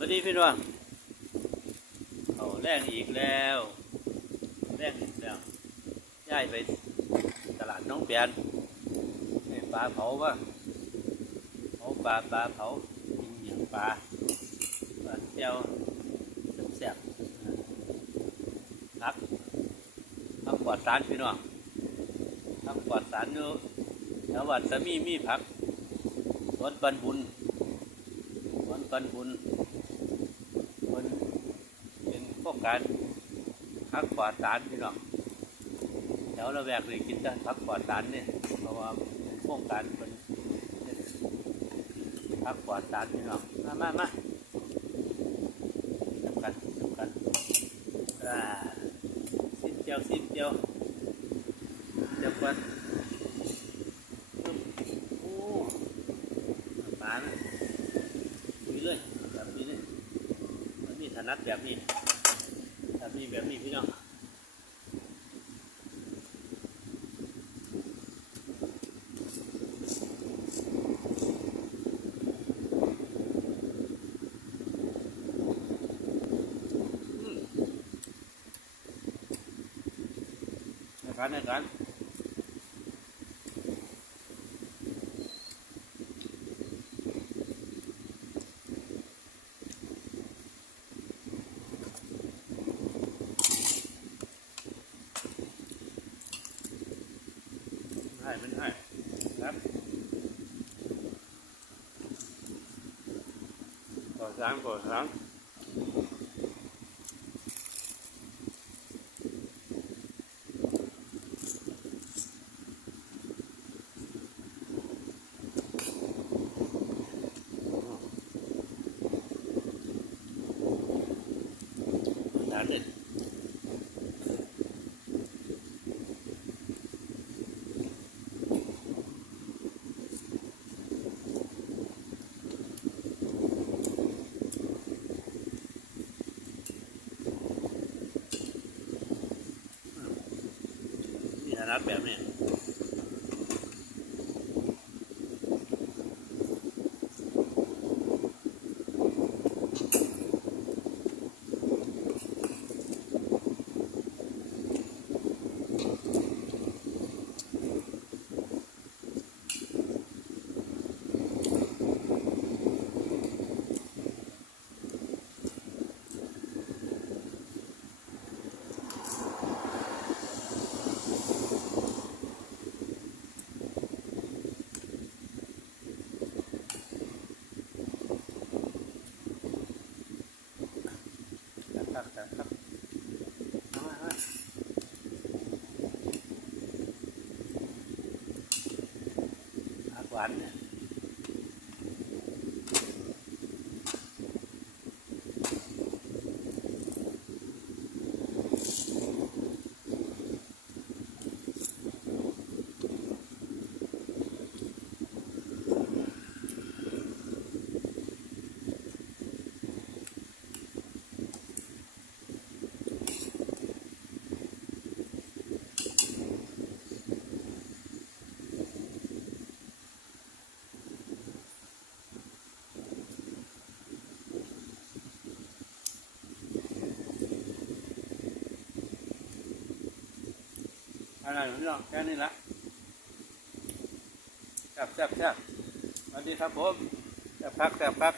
วัสดีพี่น้องเอาแรงอีกแล้วแรงอีกแล้วย้ายไปตลาดน้องเปียนให้ปลาเผาบ้าเผาปลาปลาเผากินอย่างปลาปลาเจียวแซ่บๆพักพักปลอดสารพี่น้องพักปลอดสารอยู่แถววัดสมีมีผักสวนปันบุญสวนปันบุญมัน เป็นโครงการพักปลอดสารพี่น้องแถวระแวกเลยกินแต่พักปลอดสารเนี่ยเพราะว่าเป็นโครงการเป็นพักปลอดสารพี่น้องมามามาทำกันทำกันอ่าสิ้นเจียวสิ้นเจียวเดี๋ยวก่อนปึ๊บโอ้ปลานะคุยเลยแบบนี้เลยมันมีถนัดแบบนี้ นี้แบบนี้พี่น้องอืมในการใน ไมันให้ครับก่อสร้างก่อสร้าง นี่ถนัดแบบนี้ครับครับครับครับเอามาเอามา ผั อะไรพี่น้องแค่นี้ละแซ่บแซ่บแซ่บสวัสดีครับผมแซ่บพักแซ่บพัก